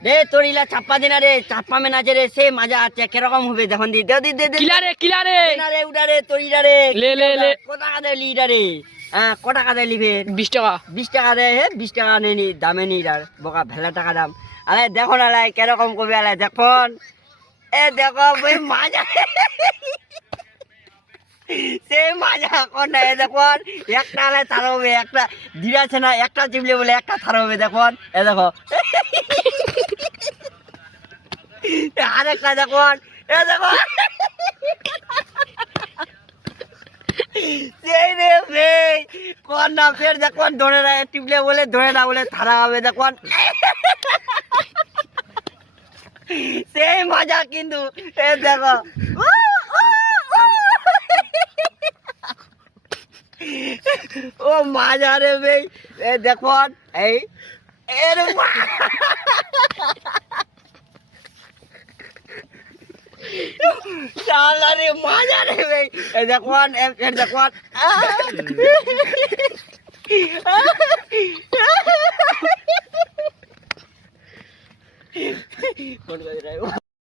রে তোরিলা চাপ্পা দিনা রে চাপ্পা মেনা যে রে সে মজা আছে কিরকম হবে দেখুন দি দে কিলারে না রে উডা রে তোরিলা রে লে কত টাকা দে লিডা রে হ্যাঁ কত টাকা দে লিবে 20 টাকা 20 টাকা দে হে 20 টাকা নেই দামে নেই আর বকা ভেলা টাকা দাম আরে দেখো না লাই কিরকম কবি আলাই দেখুন এ দেখো ভাই মজা সে মজা কোন না দেখুন একটা আলাই থার হবে একটা দিরাছে না একটা চিপলে বলে একটা থার হবে দেখুন এ দেখো আরেকটা দেখুন এ দেখো সেই রে ভাই কোন না ফের দেখুন ধরে না টিপলে বলে ধরে না বলে থারা হবে দেখুন সেই মজা কিন্তু এ দেখো ও মজা রে ভাই এ দেখুন এই এর শালা রে মজা রে ভাই এ দেখুন এর দেখুন কোন কই রে